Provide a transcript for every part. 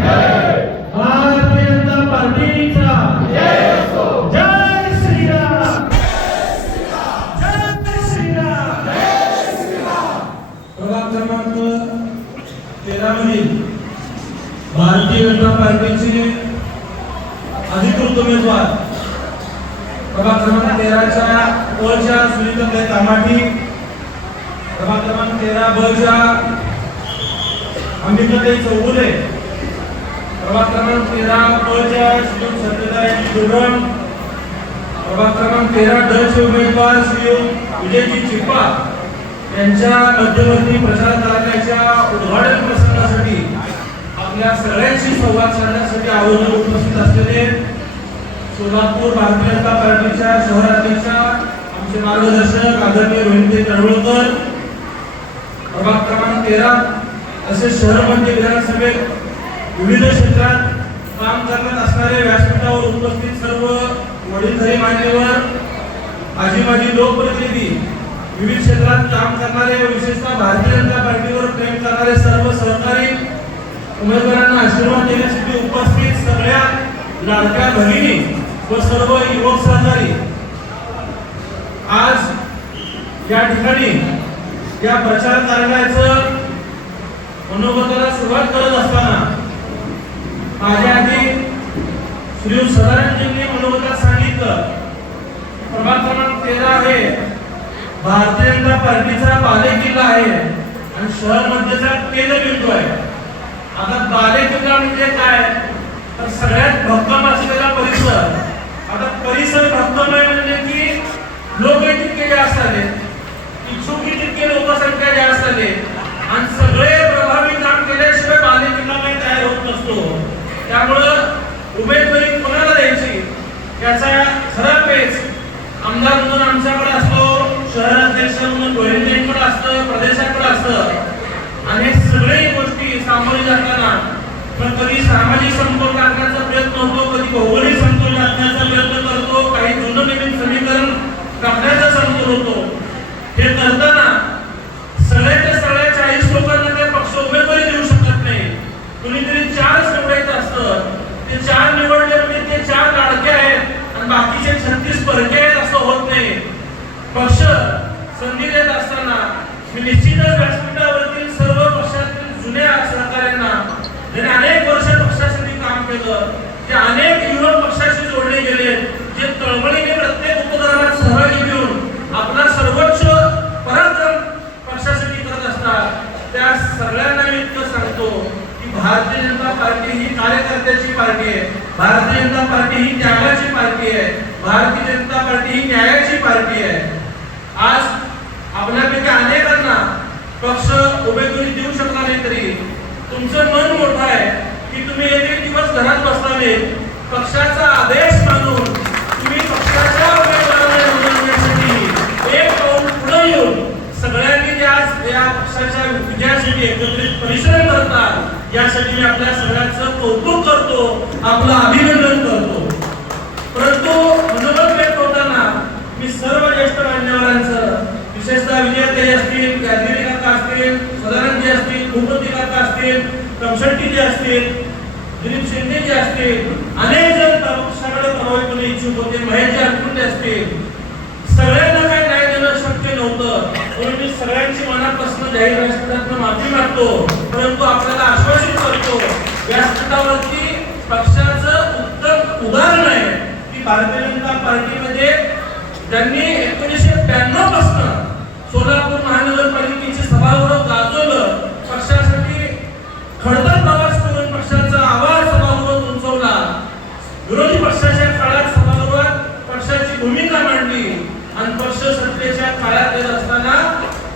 भारतीय जनता पार्टीचा जय श्रीराम, जय श्रीराम. प्रभाग क्रमांक 13 मधील भारतीय जनता पार्टीचे अधिकृत उमेदवार प्रभाग क्रमांक 13च्या च्या सुनीताताई कामाठी, प्रभाग क्रमांक 13 च्या अंबिकाताई चौगुले, प्रभाग क्रमांक 13 च्या श्री सत्यताई जोरण, प्रभाग क्रमांक 13 चे उमेदवार श्री विजयजी चिप्पा यांच्या मध्यवर्ती प्रचार कार्याच्या उद्घाटन प्रसंगासाठी आपल्या सगळ्यांशी संवाद साधण्यासाठी आवर्जून उपस्थित असलेले सोलापूर भारतीय जनता पार्टीच्या शहराध्यक्षा आमचे मार्गदर्शक आदरणीय रोहिणी तळवळकर, प्रभाग क्रमांक 13 असे शहर मध्य विधानसभेत विविध क्षेत्रात काम करत असणारे व्यासपीठावर उपस्थित सर्व वडीलधारी मान्यवर, आजी माजी लोकप्रतिनिधी, विविध क्षेत्रात काम करणारे, विशेषतः भारतीय जनता पार्टीवर प्रेम करणारे सर्व सहकारी, उमेदवारांना आशीर्वाद देण्यासाठी उपस्थित सगळ्या लाडक्या भगिनी व सर्व युवक सहकारी, आज या ठिकाणी या प्रचार कार्याचं मनोगताला सुरुवात करत असताना माझ्या आधी श्री सदानंदजींनी मनोगतात सांगितलं, प्रभाग क्रमांक 13 हे भारतीय जनता पार्टीचा बालेकिल्ला आहे आणि शहर मध्येचा केंद्रबिंदू आहे. आता बालेकिल्ला म्हणजे काय, तर सगळ्यात भक्कम असलेला परिसर. आता परिसर भक्कम आहे म्हणजे की लोक तितके जास्त आले, इच्छुकी तितके लोकसंख्या जास्त आले आणि सगळे प्रभावी काम केल्याशिवाय बालेकिल्ला काही तयार होत नसतो. त्यामुळं उमेदवारी कोणाला द्यायची याचा खरा पेच आमदार म्हणून आमच्याकडे असतो, शहराध्यक्ष म्हणून रोहिणींकडे असतं, प्रदेशाकडे असतं आणि सगळे गोष्टी सामोरी जाताना पण कधी सामाजिक समतोल राखण्याचा प्रयत्न होतो, कधी भौगोलिक समतोल राखण्याचा प्रयत्न करतो, काही जुनं नवीन समीकरण राखण्याचा समतोल होतो. हे करताना सगळ्याच्या सगळ्या 40 लोकांना त्या पक्ष उमेदवारी देऊ शकत नाही. कुणीतरी 4 निवडायचं असतं, ते 4 निवडले म्हणजे ते 4 लाडके आहेत आणि बाकीचे 36 परके आहेत असं होत नाही. पक्ष संधी देत असताना मी निश्चितच व्यासपीठावरतील सर्व पक्षातील जुन्या सहकाऱ्यांना ज्यांनी अनेक वर्ष पक्षासाठी काम केलं, जे अनेक युवक पक्षाशी जोडले गेले, जे तळमळीने प्रत्येक उपक्रमात सहभागी घेऊन आपला सर्वोच्च पराक्रम पक्षासाठी करत असतात, त्या सगळ्यांना मी इतकं सांगतो की भारतीय जनता पार्टी ही कार्यकर्त्याची पार्टी आहे, भारतीय जनता पार्टी ही त्यागाची पार्टी आहे, भारतीय जनता पार्टी ही न्यायाची पार्टी आहे. आज आपल्यापैकी अनेकांना पक्ष उमेदवारी देऊ शकला नाही तरी तुमचं मन मोठं आहे की तुम्ही एक दिवस घरात बसताना पक्षाचा आदेश मानून तुम्ही पक्षाच्या उमेदवाराला निवडण्यासाठी एक पाऊल पुढे येऊन सगळ्यांनी जे आज या पक्षाच्या विजयासाठी एकत्रित परिश्रम करतात यासाठी मी आपल्या सगळ्यांचं कौतुक करतो, आपलं अभिनंदन करतो. परंतु मनोगत व्यक्त होताना मी सर्व ज्येष्ठ मान्यवरांचं, विशेषतः विजयाताई असतील, गांधीजी काका असतील, सदानंदजी असतील, भूपती काका असतील, कमशेट्टी असतील, दिलीप शिंदे असतील, अनेक जण पक्षाकडे प्रभावीपणे इच्छुक होते, महेशजी अनकुंटे असतील, सगळ्यांना काही न्याय देणं शक्य नव्हतं म्हणून मी सगळ्यांची मनापासून जाहीर व्यासपीठातून माफी मागतो. परंतु आपल्याला आश्वासित करतो व्यासपीठावरती पक्षाचं उत्तम उदाहरण आहे की भारतीय जनता पार्टीमध्ये ज्यांनी 1992 पासून सोलापूर महानगरपालिकेची सभागृह गाजवलं, पक्षासाठी खडतर प्रवास करून पक्षाचा आवाज सभागृहात उंचवला, विरोधी पक्षाच्या काळात सभागृहात पक्षाची भूमिका मांडली आणि पक्ष सत्तेच्या काळात येत असताना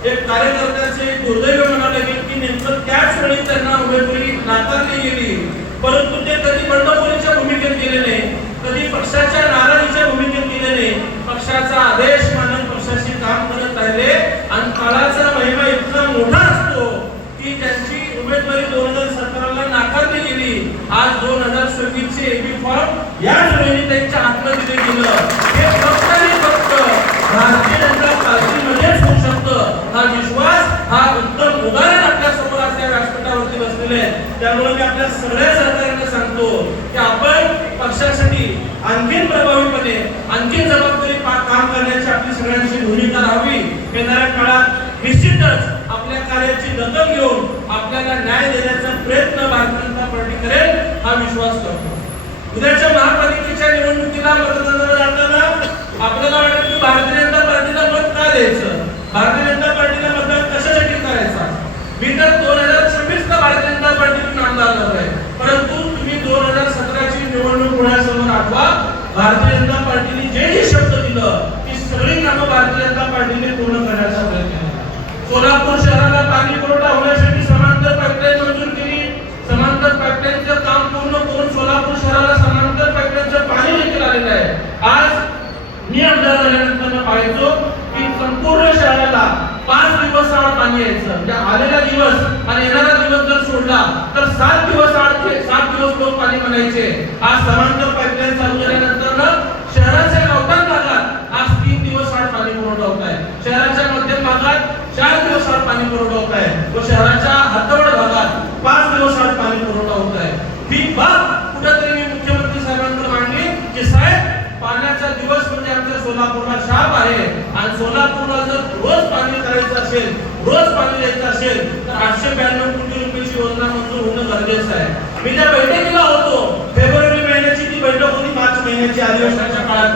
एक कार्यकर्त्याचे दुर्दैव म्हणावं लागेल की नेमकं त्याच वेळी त्यांना उमेदवारी नाकारली गेली. परंतु ते कधी बंडखोरीच्या भूमिकेत गेले नाही, कधी पक्षाच्या नाराजीच्या भूमिकेत गेले नाही, पक्षाचा आदेश मानून पक्षाशी काम करत राहिले आणि काळाचा महिमा इतका मोठा असतो की त्यांची उमेदवारी 2017 नाकारली गेली. आज 2026 चे एबी फॉर्म याच वेळी त्यांच्या हातात दिले गेलं. हे फक्त आणि फक्त भारतीय जनता पार्टीमध्येच होऊ शकतं. हा विश्वास, हा उत्तम उदाहरण आपल्या समोर असल्या व्यासपीठावरती बसलेले आहे. त्यामुळे मी आपल्या सगळ्या सहकार्यांना सांगतो की आपण पक्षासाठी आणखीन प्रभावीपणे आणखीन जबाबदारी काम करण्याची आपली सगळ्यांची भूमिका राहावी. येणाऱ्या काळात निश्चितच आपल्या कार्याची दखल घेऊन आपल्याला न्याय देण्याचा प्रयत्न भारतीय जनता पार्टी करेल हा विश्वास करतो. उद्याच्या महापालिकेच्या निवडणुकीला मतदानाला जाताना आपल्याला वाटतं की भारतीय जनता पार्टीला मत का द्यायचं, भारतीय जनता पार्टीला मतदान कशासाठी करायचा. मी तर 2026 ला भारतीय जनता पार्टीतून आमदार झालोय, परंतु तुम्ही 2017 ची निवडणूक होण्यासमोर आठवा. भारतीय जनता पार्टीने जे शब्द दिलं ती सगळी कामं भारतीय जनता पार्टीने पूर्ण करण्याचा प्रयत्न केला. सोलापूर शहराला पाणी पुरवठा होण्यासाठी समांतर पाईपलाईन मंजूर केली. समांतर पाईपलाईनचं काम पूर्ण करून सोलापूर शहराला समांतर पाईपलाईनचं पाणी देखील आलेलं आहे. आज मी आमदार झाल्यानंतर पाहायचो की संपूर्ण शहराला 5 दिवस आड पाणी यायचं. म्हणजे आलेला दिवस आणि येणारा दिवस जर सोडला तर 7 दिवस आड 7 दिवस लोक पाणी म्हणायचे. आज समांतर पाईपलाईन चालू झाल्यानंतर शहराच्या गावठाण भागात आज 3 दिवस आड पाणी पुरवठा होत आहे. शहराच्या मध्यम भागात 4 दिवस आड पाणी पुरवठा होत आहे व शहराच्या हातवड भागात 5 दिवस आड पाणी पुरवठा होत आहे. ही बाब कुठेतरी मी मुख्यमंत्री साहेबांकडे मांडली की साहेब पाण्याचा दिवस म्हणजे आमच्या सोलापूरला शाप आहे आणि सोलापूरला जर रोज पाणी करायचं असेल, रोज पाणी द्यायचं असेल तर 892 कोटी रुपयाची योजना मंजूर होणं गरजेचं आहे. मी त्या बैठकीला होतो. फेब्रुवारी महिन्याची ती बैठक होती, मार्च महिन्याची अधिवेशनाच्या काळात.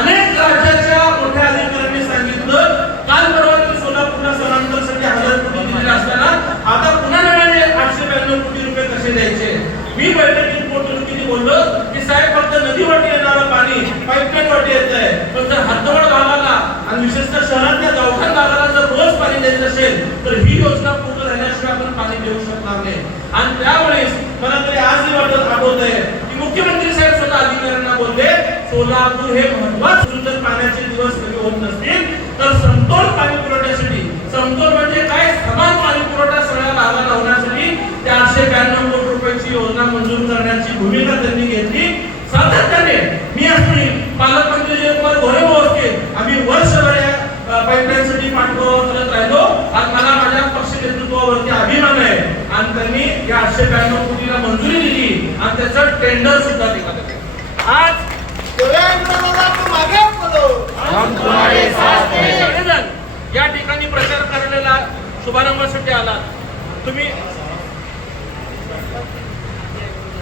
अनेक राज्याच्या मोठ्या अधिकाऱ्यांनी सांगितलं काल परवा सोलापूरला समांतरसाठी 1000 कोटी दिले असताना आता पुन्हा नव्याने 892 कोटी रुपये कसे द्यायचे. मी बैठकीत पोटनिवडणुकीत बोललो की साहेब फक्त नदी वाटी येणारं पाणी पाईपलाईन वाटी येत आहे, पण जर हातवड भागाला आणि विशेषतः शहरातल्या गावठाण भागाला जर रोज पाणी द्यायचं असेल तर ही योजना पूर्ण झाल्याशिवाय आपण पाणी देऊ शकणार नाही. आणि त्यावेळेस मला तरी आजही वाटत आठवत आहे की मुख्यमंत्री साहेब स्वतः अधिकाऱ्यांना बोलले सोलापूर हे महत्त्वाचं जर पाण्याचे दिवस कमी होत नसतील तर समतोल पाणी पुरवठ्यासाठी, समतोल म्हणजे काय, समान पाणी पुरवठा सगळ्या भागाला होण्यासाठी 492 कोटी रुपयाची योजना मंजूर करण्याची भूमिका त्यांनी घेतली. सातत्याने मी असली पालकमंत्री जयकुमार घोरे असतील आम्ही वर्षभर या पाईपलाईनसाठी पाठपुरावा करत राहिलो. आज मला माझ्या पक्ष नेतृत्वावरती अभिमान आहे आणि त्यांनी या 892 कोटीला मंजुरी दिली आणि त्याचं टेंडर सुद्धा निघालं. आज या ठिकाणी प्रचार करण्याला शुभारंभासाठी आला तुम्ही.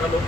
हॅलो